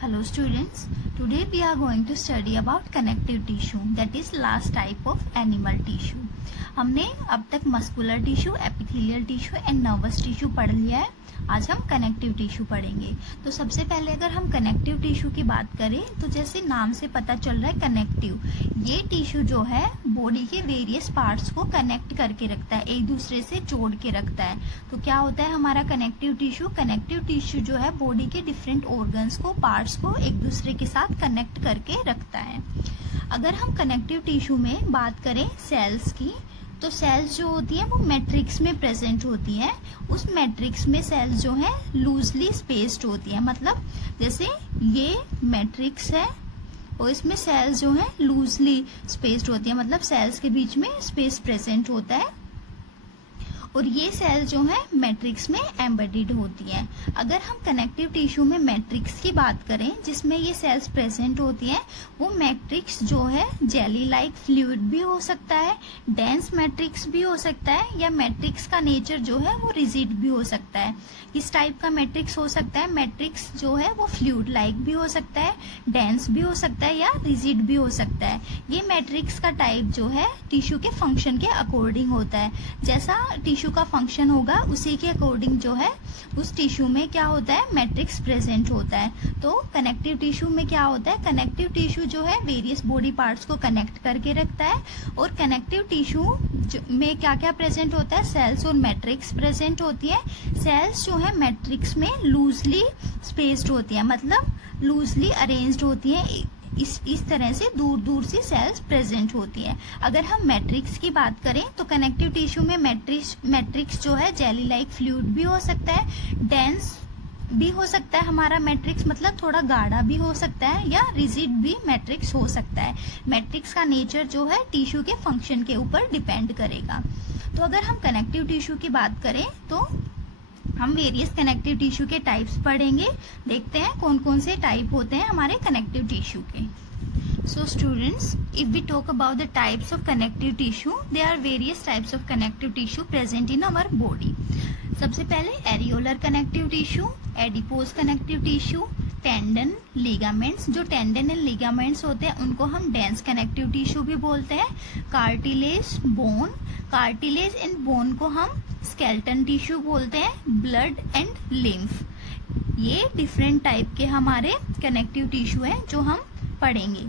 Hello students, today we are going to study about connective tissue, that is last type of animal tissue. हमने अब तक muscular tissue, epithelial tissue and nervous tissue पढ़ लिया है. आज हम connective tissue पढ़ेंगे. तो सबसे पहले अगर हम कनेक्टिव टिश्यू की बात करें तो जैसे नाम से पता चल रहा है कनेक्टिव, ये टिश्यू जो है बॉडी के वेरियस पार्ट्स को कनेक्ट करके रखता है, एक दूसरे से जोड़ के रखता है. तो क्या होता है हमारा कनेक्टिव टिश्यू? कनेक्टिव टिश्यू जो है बॉडी के डिफरेंट ऑर्गन्स को, पार्ट्स को एक दूसरे के साथ कनेक्ट करके रखता है. अगर हम कनेक्टिव टिश्यू में बात करें सेल्स की, तो सेल्स जो होती है वो मैट्रिक्स में प्रेजेंट होती है. उस मैट्रिक्स में सेल्स जो है लूजली स्पेस्ड होती है. मतलब जैसे ये मैट्रिक्स है और इसमें सेल्स जो है लूजली स्पेस्ड होती है, मतलब सेल्स के बीच में स्पेस प्रेजेंट होता है और ये सेल्स जो है मैट्रिक्स में एम्बेडेड होती हैं. अगर हम कनेक्टिव टिश्यू में मैट्रिक्स की बात करें जिसमें ये सेल्स प्रेजेंट होती हैं, वो मैट्रिक्स जो है जेली लाइक फ्लूइड भी हो सकता है, डेंस मैट्रिक्स भी हो सकता है, या मैट्रिक्स का नेचर जो है वो रिजिड भी हो सकता है. किस टाइप का मैट्रिक्स हो सकता है? मैट्रिक्स जो है वो फ्लूइड लाइक भी हो सकता है, डेंस भी हो सकता है, या रिजिड भी हो सकता है. ये मैट्रिक्स का टाइप जो है टिश्यू के फंक्शन के अकॉर्डिंग होता है. जैसा टिश्यू का फंक्शन होगा उसी के अकॉर्डिंग जो है उस टिश्यू में क्या होता है, मैट्रिक्स प्रेजेंट होता है. तो कनेक्टिव टिश्यू में क्या होता है? कनेक्टिव टिश्यू जो है वेरियस बॉडी पार्ट्स को कनेक्ट करके रखता है. और कनेक्टिव टिश्यू में क्या क्या प्रेजेंट होता है? सेल्स और मैट्रिक्स प्रेजेंट होती है. सेल्स जो है मैट्रिक्स में लूजली स्पेस्ड होती है, मतलब लूजली अरेंज्ड होती है. इस तरह से दूर दूर से सेल्स प्रेजेंट होती है. अगर हम मैट्रिक्स की बात करें तो कनेक्टिव टिश्यू में मैट्रिक्स जो है जेली लाइक फ्लूइड भी हो सकता है, डेंस भी हो सकता है हमारा मैट्रिक्स, मतलब थोड़ा गाढ़ा भी हो सकता है, या रिजिड भी मैट्रिक्स हो सकता है. मैट्रिक्स का नेचर जो है टिश्यू के फंक्शन के ऊपर डिपेंड करेगा. तो अगर हम कनेक्टिव टिश्यू की बात करें तो हम वेरियस कनेक्टिव टिश्यू के टाइप्स पढ़ेंगे. देखते हैं कौन कौन से टाइप होते हैं हमारे कनेक्टिव टिश्यू के. So students, if we talk about the types of connective tissue, there are various types of connective tissue present in our body. सबसे पहले areolar connective tissue, adipose connective tissue, tendon, ligaments. जो tendon and ligaments होते हैं उनको हम dense connective tissue भी बोलते हैं. Cartilage, bone. Cartilage and bone को हम स्केलेटन टिश्यू बोलते हैं. Blood and lymph. ये डिफरेंट टाइप के हमारे कनेक्टिव टिश्यू हैं जो हम पढ़ेंगे.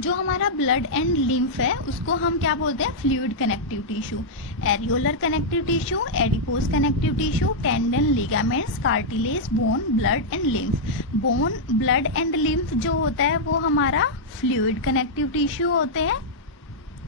जो हमारा ब्लड एंड लिम्फ है उसको हम क्या बोलते हैं? Fluid connective tissue. Areolar connective tissue, adipose connective tissue, tendon, ligaments, cartilage, bone, blood and lymph. Bone, blood and lymph जो होता है वो हमारा फ्लूइड कनेक्टिव टिश्यू होते हैं.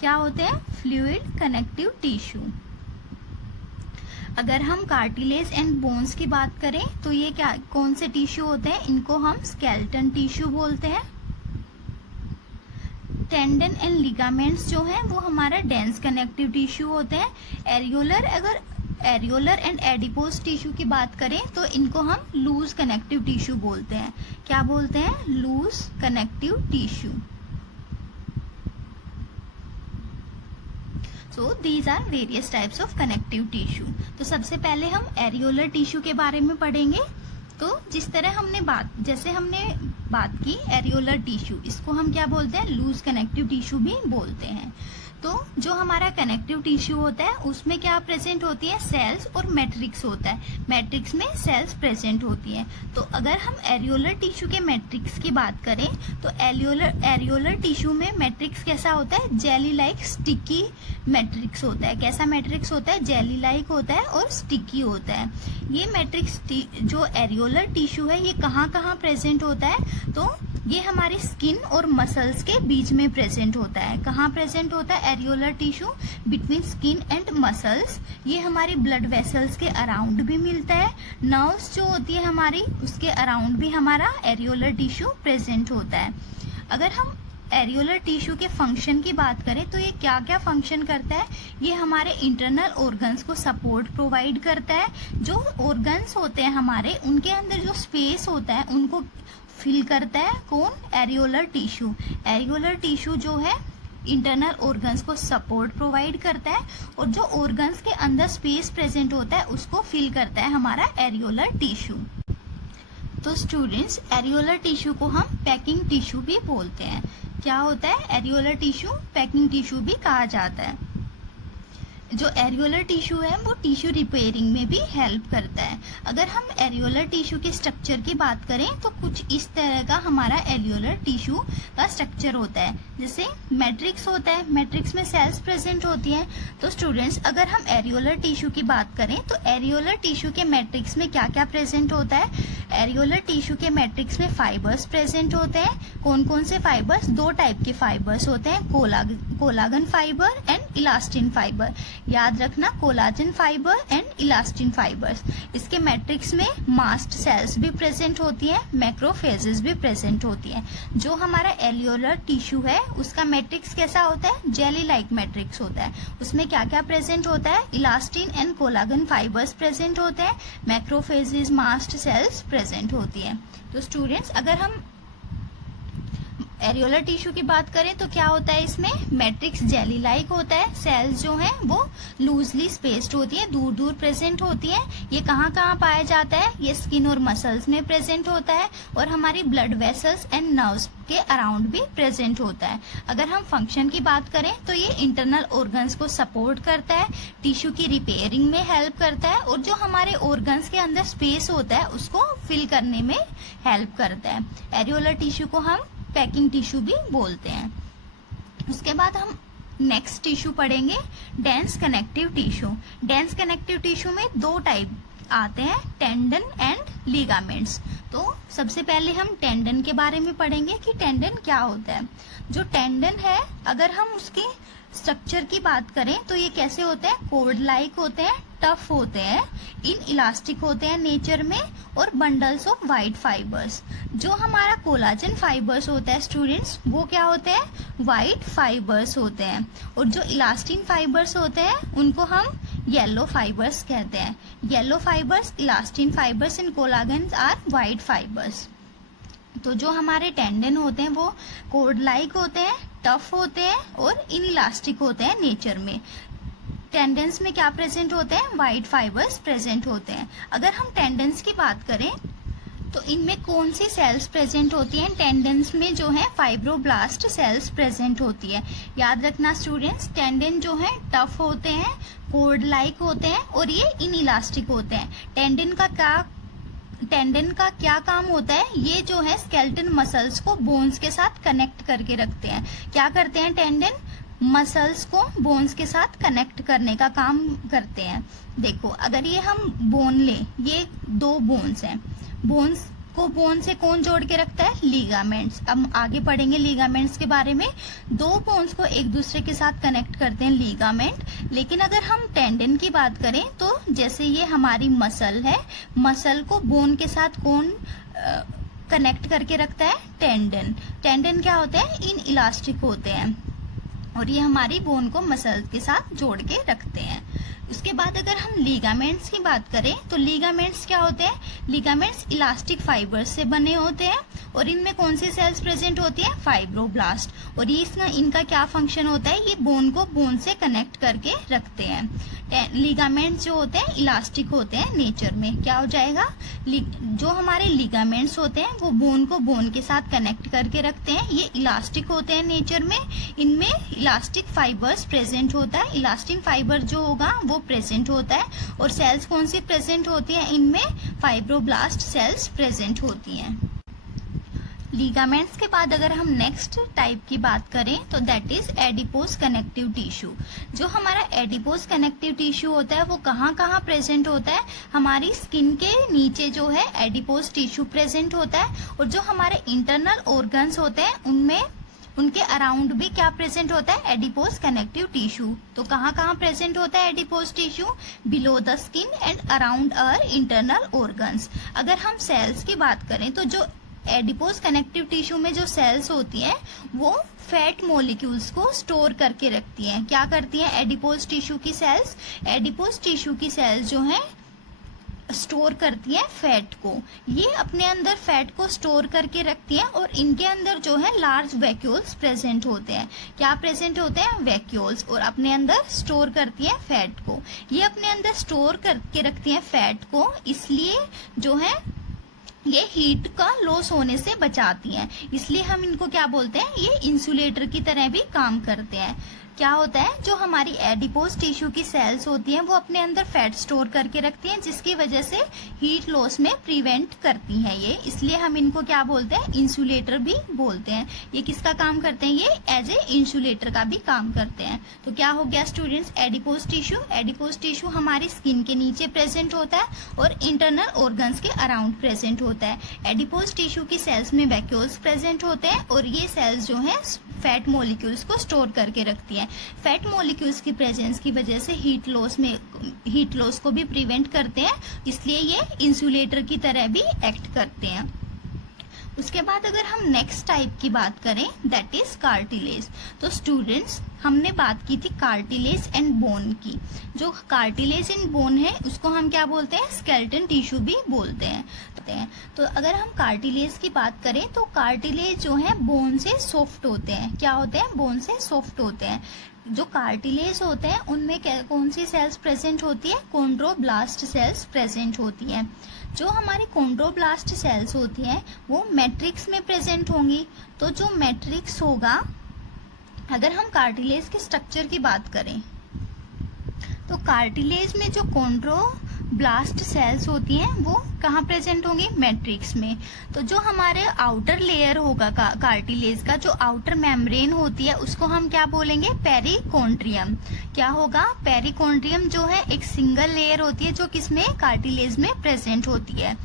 क्या होते हैं? Fluid connective tissue. अगर हम कार्टिलेज एंड बोन्स की बात करें तो ये क्या, कौन से टिश्यू होते हैं? इनको हम स्केलेटन टिश्यू बोलते हैं. टेंडन एंड लिगामेंट्स जो हैं वो हमारा डेंस कनेक्टिव टिश्यू होते हैं. अगर एरियोलर एंड एडिपोज टिश्यू की बात करें तो इनको हम लूज कनेक्टिव टिश्यू बोलते हैं. क्या बोलते हैं? Loose connective tissue. So these are various types of connective tissue. तो सबसे पहले हम एरियोलर टिश्यू के बारे में पढ़ेंगे. तो जैसे हमने बात की एरियोलर टिश्यू, इसको हम क्या बोलते हैं? लूज कनेक्टिव टिश्यू भी बोलते हैं. तो जो हमारा कनेक्टिव टिश्यू होता है उसमें क्या प्रेजेंट होती है? सेल्स और मैट्रिक्स होता है. मैट्रिक्स में सेल्स प्रेजेंट होती है. तो अगर हम एरियोलर टिश्यू के मैट्रिक्स की बात करें तो एरियोलर टिश्यू में मैट्रिक्स कैसा होता है? जेली लाइक स्टिकी मैट्रिक्स होता है. कैसा मैट्रिक्स होता है? जेली लाइक होता है और स्टिकी होता है. ये मैट्रिक्स जो एरियोलर टिश्यू है ये कहाँ कहाँ प्रेजेंट होता है? तो ये हमारी स्किन और मसल्स के बीच में प्रेजेंट होता है. कहाँ प्रेजेंट होता है areolar tissue? Between skin and muscles. ये हमारी ब्लड वेसल्स के अराउंड भी मिलता है. नर्व्स जो होती है हमारी उसके अराउंड भी हमारा एरियोलर टिश्यू प्रेजेंट होता है. अगर हम एरियोलर टिश्यू के फंक्शन की बात करें तो ये क्या क्या फंक्शन करता है? ये हमारे इंटरनल ऑर्गन्स को सपोर्ट प्रोवाइड करता है. जो ऑर्गन्स होते हैं हमारे उनके अंदर जो स्पेस होता है उनको फिल करता है. कौन? Areolar tissue. एरियोलर टिश्यू जो है इंटरनल ऑर्गन्स को सपोर्ट प्रोवाइड करता है और जो ऑर्गन्स के अंदर स्पेस प्रेजेंट होता है उसको फिल करता है हमारा एरियोलर टिश्यू. तो स्टूडेंट्स, एरियोलर टिश्यू को हम पैकिंग टिश्यू भी बोलते हैं। क्या होता है एरियोलर टिश्यू? पैकिंग टिश्यू भी कहा जाता है। जो एरियोलर टिश्यू है वो टिश्यू रिपेयरिंग में भी हेल्प करता है। अगर हम एरियोलर टिश्यू के स्ट्रक्चर की बात करें तो कुछ इस तरह का हमारा एरियोलर टिश्यू का स्ट्रक्चर होता है। जैसे मैट्रिक्स होता है, मैट्रिक्स में सेल्स प्रेजेंट होती हैं। तो स्टूडेंट्स, अगर हम एरियोलर टिश्यू की बात करें तो एरियोलर टिश्यू के मैट्रिक्स में क्या क्या प्रेजेंट होता है? एरियोलर टिश्यू के मैट्रिक्स में फाइबर्स प्रेजेंट होते हैं। कौन कौन से फाइबर्स? दो टाइप के फाइबर्स होते हैं, कोलागन फाइबर एंड इलास्टिन फाइबर। याद रखना, collagen fibre and elastin fibres. इसके मैट्रिक्स में मास्ट सेल्स भी प्रेजेंट होती हैं, मैक्रोफेजेस भी प्रेजेंट होती हैं। जो हमारा एरियोलर टिश्यू है उसका मैट्रिक्स कैसा होता है? जेली लाइक मैट्रिक्स होता है। उसमें क्या क्या प्रेजेंट होता है? इलास्टिन एंड कोलागन फाइबर्स प्रेजेंट होते हैं, मैक्रोफेजेस, मास्ट सेल्स प्रेजेंट होती है। तो स्टूडेंट्स, अगर हम एरियोलर टिश्यू की बात करें तो क्या होता है इसमें? मैट्रिक्स जेली लाइक होता है। सेल्स जो हैं वो लूजली स्पेस्ड होती है, दूर दूर प्रेजेंट होती है। ये कहाँ कहाँ पाया जाता है? ये स्किन और मसल्स में प्रेजेंट होता है और हमारी ब्लड वेसल्स एंड नर्व्स के अराउंड भी प्रेजेंट होता है। अगर हम फंक्शन की बात करें तो ये इंटरनल ऑर्गन्स को सपोर्ट करता है, टिश्यू की रिपेयरिंग में हेल्प करता है और जो हमारे ऑर्गन्स के अंदर स्पेस होता है उसको फिल करने में हेल्प करता है। एरियोलर टिश्यू को हम पैकिंग टिश्यू भी बोलते हैं। उसके बाद हम नेक्स्ट टिश्यू पढ़ेंगे, dense connective tissue. Dense connective tissue में दो टाइप आते हैं, टेंडन एंड लिगामेंट्स। तो सबसे पहले हम टेंडन के बारे में पढ़ेंगे कि टेंडन क्या होता है। जो टेंडन है, अगर हम उसकी स्ट्रक्चर की बात करें तो ये कैसे होते हैं? कोर्ड लाइक होते हैं, टफ होते हैं, इन इलास्टिक होते हैं नेचर में और बंडल्स ऑफ वाइट फाइबर्स। जो हमारा कोलाजन फाइबर्स होता है स्टूडेंट्स, वो क्या होते हैं? वाइट फाइबर्स होते हैं। और जो इलास्टिन फाइबर्स होते हैं उनको हम येलो फाइबर्स कहते हैं। येलो फाइबर्स, इलास्टिन फाइबर्स इन कोलाजन आर वाइट फाइबर्स। तो जो हमारे टेंडन होते हैं वो कोर्ड लाइक होते हैं, टफ होते हैं और इनइलास्टिक होते हैं नेचर में। टेंडन्स में क्या प्रेजेंट होते हैं? वाइट फाइबर्स प्रेजेंट होते हैं। अगर हम टेंडन्स की बात करें तो इनमें कौन सी सेल्स प्रेजेंट होती हैं? टेंडन्स में जो है फाइब्रोब्लास्ट सेल्स प्रेजेंट होती है। याद रखना स्टूडेंट्स, टेंडन जो है टफ होते हैं, कोर्ड लाइक होते हैं और ये इनइलास्टिक होते हैं। टेंडन का क्या काम होता है? ये जो है स्केलेटन मसल्स को बोन्स के साथ कनेक्ट करके रखते हैं। क्या करते हैं टेंडन? मसल्स को बोन्स के साथ कनेक्ट करने का काम करते हैं। देखो, अगर ये हम बोन लें, ये दो बोन्स हैं, बोन्स को बोन से कौन जोड़ के रखता है? लिगामेंट्स। अब आगे पढ़ेंगे लिगामेंट्स के बारे में। दो बोन्स को एक दूसरे के साथ कनेक्ट करते हैं लिगामेंट। लेकिन अगर हम टेंडन की बात करें तो जैसे ये हमारी मसल है, मसल को बोन के साथ कौन कनेक्ट करके रखता है? टेंडन। टेंडन क्या होते हैं? इन इलास्टिक होते हैं और ये हमारी बोन को मसल के साथ जोड़ के रखते हैं। उसके बाद अगर हम लिगामेंट्स की बात करें तो लिगामेंट्स क्या होते हैं? लिगामेंट्स इलास्टिक फाइबर्स से बने होते हैं और इनमें कौन सी सेल्स प्रेजेंट होती है? फाइब्रोब्लास्ट। और ये इनका क्या फंक्शन होता है? ये बोन को बोन से कनेक्ट करके रखते हैं। लिगामेंट्स जो होते हैं इलास्टिक होते हैं नेचर में। क्या हो जाएगा? जो हमारे लिगामेंट्स होते हैं वो बोन को बोन के साथ कनेक्ट करके रखते हैं। ये इलास्टिक होते हैं नेचर में, इनमें इलास्टिक फाइबर्स प्रेजेंट होता है। इलास्टिक फाइबर जो होगा वो प्रेजेंट होता है और सेल्स कौन सी प्रेजेंट होती हैं? इनमें फाइब्रोब्लास्ट सेल्स प्रेजेंट होती हैं। लिगामेंट्स के बाद अगर हम नेक्स्ट टाइप की बात करें तो that is adipose connective tissue. जो हमारा एडिपोज कनेक्टिव टिश्यू होता है वो कहाँ कहाँ प्रेजेंट होता है? हमारी स्किन के नीचे जो है एडिपोज टिश्यू प्रेजेंट होता है और जो हमारे इंटरनल ऑर्गन्स होते हैं उनमें उनके अराउंड भी क्या प्रेजेंट होता है? Adipose connective tissue. तो कहाँ कहाँ प्रेजेंट होता है adipose tissue? Below the skin and around our internal organs. अगर हम सेल्स की बात करें तो जो एडिपोज कनेक्टिव टिश्यू में जो सेल्स होती हैं वो फैट मॉलिक्यूल्स को स्टोर करके रखती हैं। क्या करती हैं एडिपोज टिश्यू की सेल्स? एडिपोज टिश्यू की सेल्स जो हैं स्टोर करती हैं फैट को। ये अपने अंदर फैट को स्टोर करके रखती हैं और इनके अंदर जो है लार्ज वैक्यूल्स प्रेजेंट होते हैं। क्या प्रेजेंट होते हैं? वैक्यूल्स। और अपने अंदर स्टोर करती हैं फैट को। ये अपने अंदर स्टोर करके रखती हैं फैट को, इसलिए जो है ये हीट का लॉस होने से बचाती हैं, इसलिए हम इनको क्या बोलते हैं, ये इंसुलेटर की तरह भी काम करते हैं। क्या होता है, जो हमारी एडिपोज टिश्यू की सेल्स होती हैं वो अपने अंदर फैट स्टोर करके रखती हैं, जिसकी वजह से हीट लॉस में प्रिवेंट करती हैं ये, इसलिए हम इनको क्या बोलते हैं, इंसुलेटर भी बोलते हैं। ये किसका काम करते हैं, ये एज ए इंसुलेटर का भी काम करते हैं। तो क्या हो गया students, adipose tissue. Adipose tissue हमारी स्किन के नीचे प्रेजेंट होता है और इंटरनल ऑर्गन्स के अराउंड प्रेजेंट होता है। एडिपोज टिश्यू की सेल्स में वैक्यूल्स प्रेजेंट होते हैं और ये सेल्स जो है फैट मॉलिक्यूल्स को स्टोर करके रखती है। फैट मॉलिक्यूल्स की प्रेजेंस की वजह से हीट लॉस को भी प्रिवेंट करते हैं, इसलिए ये इंसुलेटर की तरह भी एक्ट करते हैं। उसके बाद अगर हम नेक्स्ट टाइप की बात करें, दैट इज कार्टिलेज। तो स्टूडेंट्स, हमने बात की थी कार्टिलेज एंड बोन की। जो कार्टिलेज एंड बोन है उसको हम क्या बोलते हैं, स्केलेटन टिश्यू भी बोलते हैं। तो अगर हम कार्टिलेज की बात करें तो कार्टिलेज जो है बोन से सॉफ्ट होते हैं। क्या होते हैं, बोन से सॉफ्ट होते हैं। जो कार्टिलेज होते हैं उनमें कौन सी सेल्स प्रेजेंट होती है, कॉन्ड्रोब्लास्ट सेल्स प्रेजेंट होती है। जो हमारी कॉन्ड्रोब्लास्ट सेल्स होती हैं वो मैट्रिक्स में प्रेजेंट होंगी। तो जो मैट्रिक्स होगा, अगर हम कार्टिलेज के स्ट्रक्चर की बात करें तो कार्टिलेज में जो कॉन्ड्रोब्लास्ट सेल्स होती हैं वो कहाँ प्रेजेंट होंगी, मैट्रिक्स में। तो जो हमारे आउटर लेयर होगा कार्टिलेज का, जो आउटर मेम्ब्रेन होती है उसको हम क्या बोलेंगे, पेरिकॉन्ड्रियम। क्या होगा, पेरिकॉन्ड्रियम जो है एक सिंगल लेयर होती है जो किसमें, कार्टिलेज में प्रेजेंट होती है।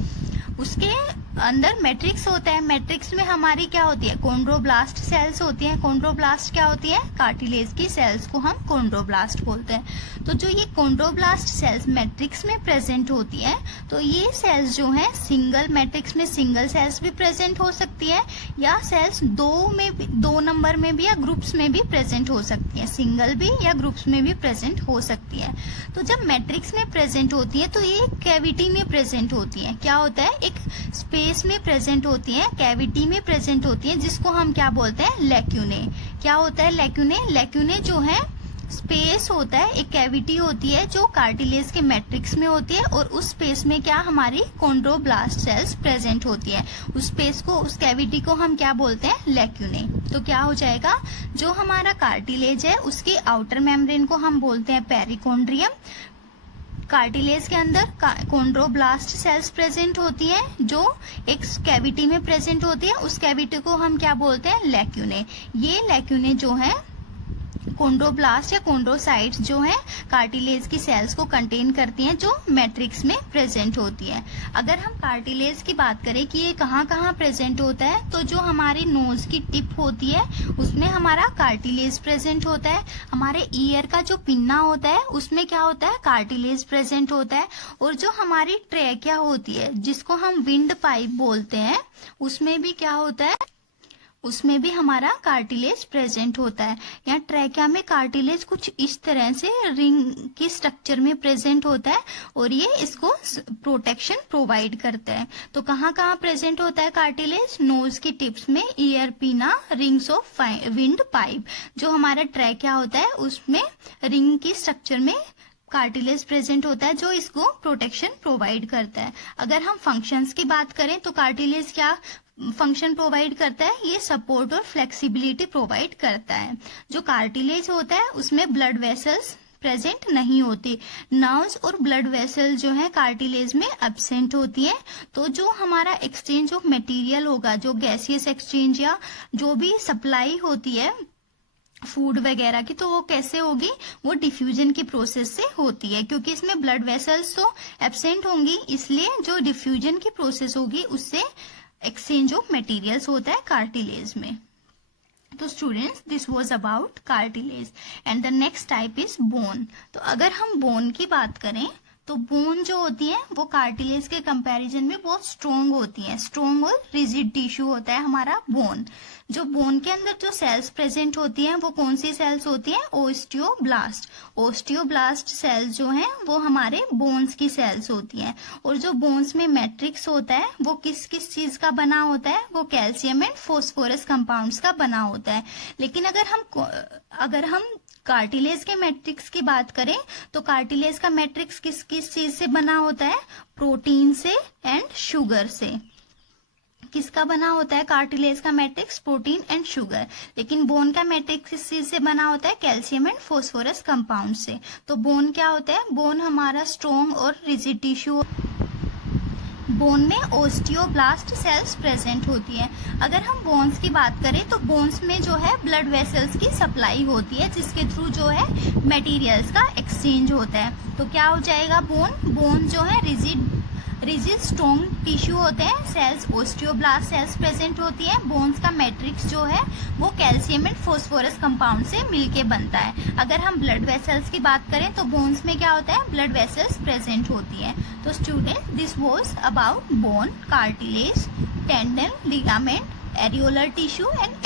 उसके अंदर मैट्रिक्स होता है। मैट्रिक्स में हमारी क्या होती है, कॉन्ड्रोब्लास्ट सेल्स होती हैं। कॉन्ड्रोब्लास्ट क्या होती है, कार्टिलेज की सेल्स को हम कॉन्ड्रोब्लास्ट बोलते हैं। तो जो ये कॉन्ड्रोब्लास्ट सेल्स मैट्रिक्स में प्रेजेंट होती है, तो ये सेल्स जो है सिंगल मैट्रिक्स में सिंगल सेल्स भी प्रेजेंट हो सकती है, या सेल्स दो नंबर में भी या ग्रुप्स में भी प्रेजेंट हो सकती है, सिंगल भी या ग्रुप्स में भी प्रेजेंट हो सकती है। तो जब मैट्रिक्स में प्रेजेंट होती है तो ये कैविटी में प्रेजेंट होती है। क्या होता है, एक स्पेस में प्रेजेंट होती है, कैविटी में प्रेजेंट होती है, जिसको हम क्या बोलते हैं, लैक्यूने। क्या होता है, लैक्यूने। लैक्यूने जो है स्पेस होता है, एक कैविटी होती है जो कार्टिलेज के मैट्रिक्स में होती है, और उस स्पेस में क्या हमारी कॉन्ड्रोब्लास्ट सेल्स प्रेजेंट होती है। उस स्पेस को, उस कैविटी को हम क्या बोलते हैं, लैक्यूने। तो क्या हो जाएगा, जो हमारा कार्टिलेज है उसके आउटर मेम्ब्रेन को हम बोलते हैं पेरिकॉन्ड्रियम। कार्टिलेज के अंदर कॉन्ड्रोब्लास्ट सेल्स प्रेजेंट होती हैं जो एक कैविटी में प्रेजेंट होती है, उस कैविटी को हम क्या बोलते हैं, लैक्यूने। ये लैक्यूने जो है कॉन्ड्रोब्लास्ट या कॉन्ड्रोसाइट्स जो है कार्टिलेज की सेल्स को कंटेन करती हैं जो मैट्रिक्स में प्रेजेंट होती है। अगर हम कार्टिलेज की बात करें कि ये कहाँ कहाँ प्रेजेंट होता है, तो जो हमारी नोज की टिप होती है उसमें हमारा कार्टिलेज प्रेजेंट होता है। हमारे ईयर का जो पिन्ना होता है उसमें क्या होता है, कार्टिलेज प्रेजेंट होता है। और जो हमारी ट्रेकिया होती है जिसको हम विंड पाइप बोलते हैं, उसमें भी क्या होता है, उसमें भी हमारा कार्टिलेज प्रेजेंट होता है। यहाँ ट्रैकिया में कार्टिलेज कुछ इस तरह से रिंग की स्ट्रक्चर में प्रेजेंट होता है और ये इसको प्रोटेक्शन प्रोवाइड करता है। तो कहाँ कहाँ प्रेजेंट होता है कार्टिलेज, नोज की टिप्स में, ईयर पिना, रिंग्स ऑफ विंड पाइप। जो हमारा ट्रैकिया होता है उसमें रिंग की स्ट्रक्चर में कार्टिलेज प्रेजेंट होता है जो इसको प्रोटेक्शन प्रोवाइड करता है। अगर हम फंक्शंस की बात करें तो कार्टिलेज क्या फंक्शन प्रोवाइड करता है, ये सपोर्ट और फ्लेक्सिबिलिटी प्रोवाइड करता है। जो कार्टिलेज होता है उसमें ब्लड वेसल्स प्रेजेंट नहीं होती, नर्व्स और ब्लड वेसल जो है कार्टिलेज में एब्सेंट होती है। तो जो हमारा एक्सचेंज ऑफ मटेरियल होगा, जो गैसियस एक्सचेंज या जो भी सप्लाई होती है फूड वगैरह की, तो वो कैसे होगी, वो डिफ्यूजन की प्रोसेस से होती है। क्योंकि इसमें ब्लड वेसल्स तो एब्सेंट होंगी, इसलिए जो डिफ्यूजन की प्रोसेस होगी उससे एक्सचेंज ऑफ मटेरियल्स होता है कार्टिलेज में। तो students, this was about cartilage and the next type is bone. तो अगर हम बोन की बात करें तो बोन जो होती है वो कार्टिलेज के कंपैरिजन में बहुत स्ट्रोंग होती है। स्ट्रोंग और रिजिड टिश्यू होता है हमारा बोन। जो बोन के अंदर जो सेल्स प्रेजेंट होती हैं वो कौन सी सेल्स होती हैं, ओस्टियोब्लास्ट। ओस्टियोब्लास्ट सेल्स जो हैं वो हमारे बोन्स की सेल्स होती हैं। और जो बोन्स में मैट्रिक्स होता है वो किस किस चीज का बना होता है, वो कैल्शियम एंड फॉस्फोरस कंपाउंड्स का बना होता है। लेकिन अगर हम कार्टिलेज के मैट्रिक्स की बात करें तो कार्टिलेज का मैट्रिक्स किस किस चीज से बना होता है, प्रोटीन से एंड शुगर से। किसका बना होता है कार्टिलेज का मैट्रिक्स? Protein and sugar. लेकिन बोन का मैट्रिक्स किस चीज से बना होता है? कैल्शियम एंड फोस्फोरस कंपाउंड से। तो बोन क्या होता है? बोन हमारा स्ट्रॉन्ग और रिजिड टिश्यू। बोन में ओस्टियोब्लास्ट सेल्स प्रेजेंट होती है। अगर हम बोन्स की बात करें तो बोन्स में जो है ब्लड वेसल्स की सप्लाई होती है, जिसके थ्रू जो है मटेरियल्स का एक्सचेंज होता है। तो क्या हो जाएगा? बोन जो है रिजिड स्ट्रॉन्ग टिश्यू होते हैं, सेल्स ओस्टियोब्लास्ट सेल्स प्रेजेंट होती है। बोन्स का मैट्रिक्स जो है वो कैल्शियम एंड फोस्फोरस कंपाउंड से मिलके बनता है। अगर हम ब्लड वेसल्स की बात करें तो बोन्स में क्या होता है? ब्लड वेसल्स प्रेजेंट होती है। तो student, this was about bone, cartilage, tendon, ligament, areolar tissue and